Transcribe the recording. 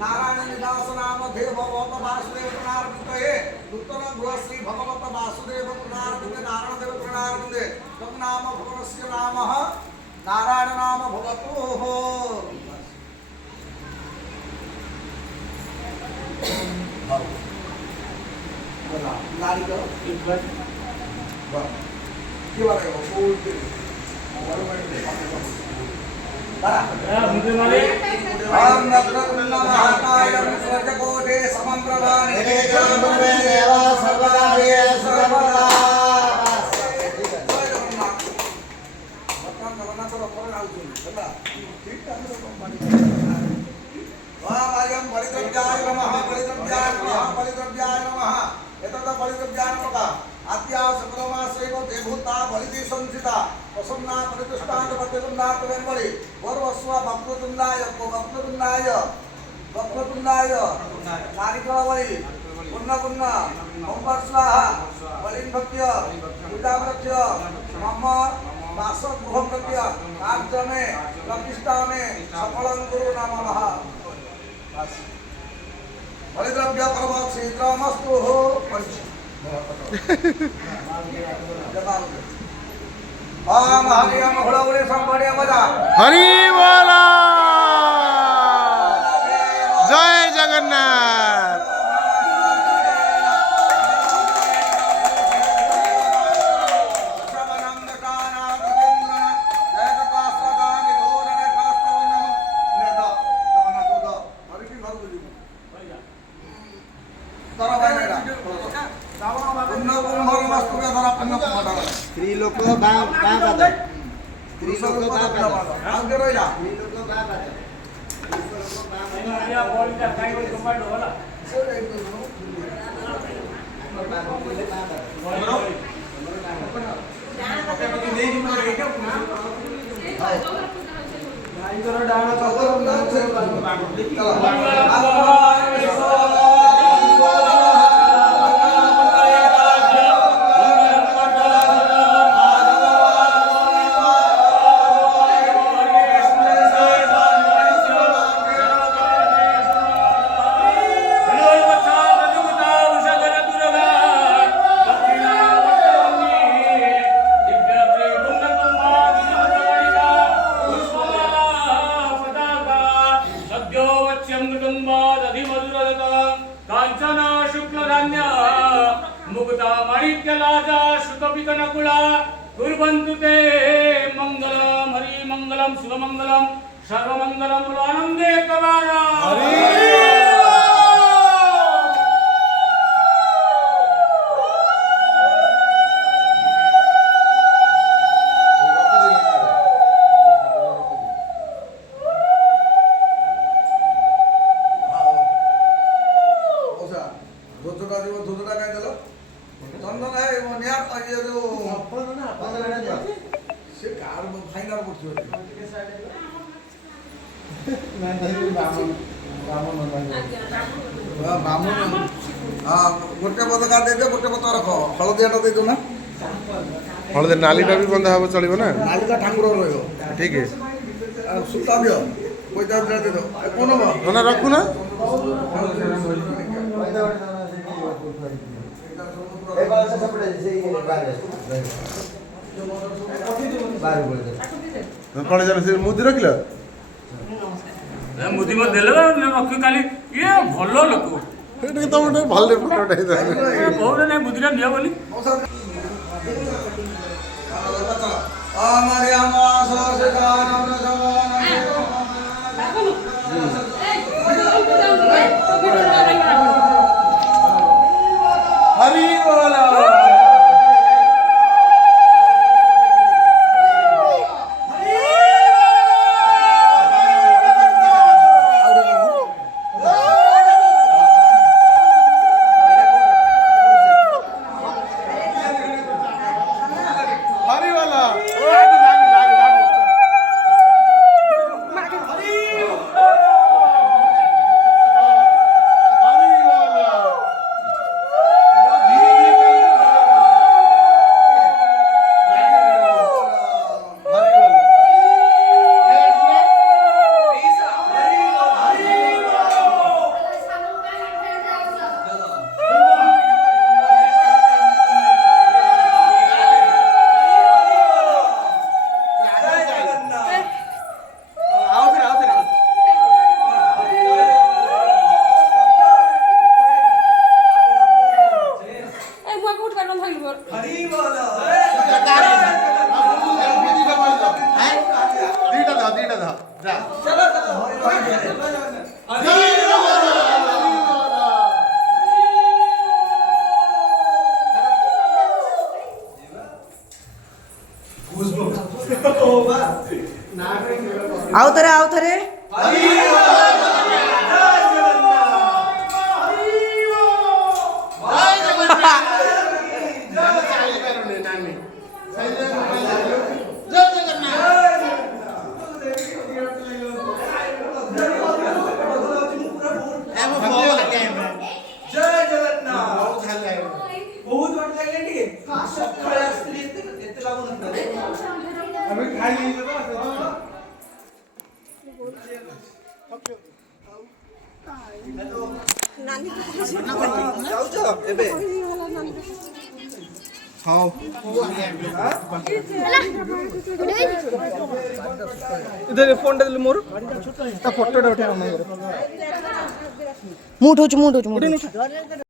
नारायण निदास नाम देव भगवत वासुदेव प्रणारविंदे नूतन गृह श्री भगवत वासुदेव प्रणारविंदे नारायण देव प्रणारविंदे तम नाम भगवस्य नामः नारायण नाम भगवतो हो नारी को एक बार क्या बात है वो मुझे मारे हम नग्न महाकाय स्वर्गकोटे समंप्रभानि देवं देव सर्वकार्ये सर्वदा भगवान जगन्नाथ रपर आउछन ହେଲା ठीक वायम बलिद्रव्याय नमः बलिद्रव्याय नमः बलिद्रव्याय नमः एतद बलिद्रव्याय नमः आद्या शुक्रमासेव देवभूता बलिदी संचिता प्रसन्ना परितुष्टांत पतितुंडात वेंबळी वरवस्व भक्तुंडाय नारिकळवळी पुण्य ओंकार स्वाहा बलिभक्त्य पूजावृत्य मम वासगृहप्रत्य कार्जने प्रतिष्ठाने सफलं गुरु नमः बलिद्रव्य कर्म शीघ्रमस्तु ओम हरि ओम हुड़ौड़े संबड़े मजा हरि बोला जय जगन्नाथ त्रिलोक बाबा त्रिलोक बाबा आगे रहिला त्रिलोक बाबा या बॉल का काई कमांड होला कुर्वन्तु ते मंगलम हरि मंगलम शुभ मंगलम सर्व मंगलम आनंदे कवारा गोटे पताका दे दे गोटे पता रख हलदियाटा दे दो ना हलदे नालीटा भी बंधा हब चलिबो ना नालीटा ठाकुर रहियो ठीक है सुता दियो पैसा दे दो कोन बा ना रखू ना ए बार से सपड़े से बार बोल दे कौन जाने से मुदी रखिला मुदी मत देले रख काली ये भलो लोक एटा तो मोटे भले फोटोटा है बहुरे नै मुदीरा निया बोली हमारे आमास से गानम हरि बोला ଦିଟା ଧ ଯା ଆଉ ଥରେ इधर फोन टा मोर फोटो उठा ମୁଁ ଉଠଉଛି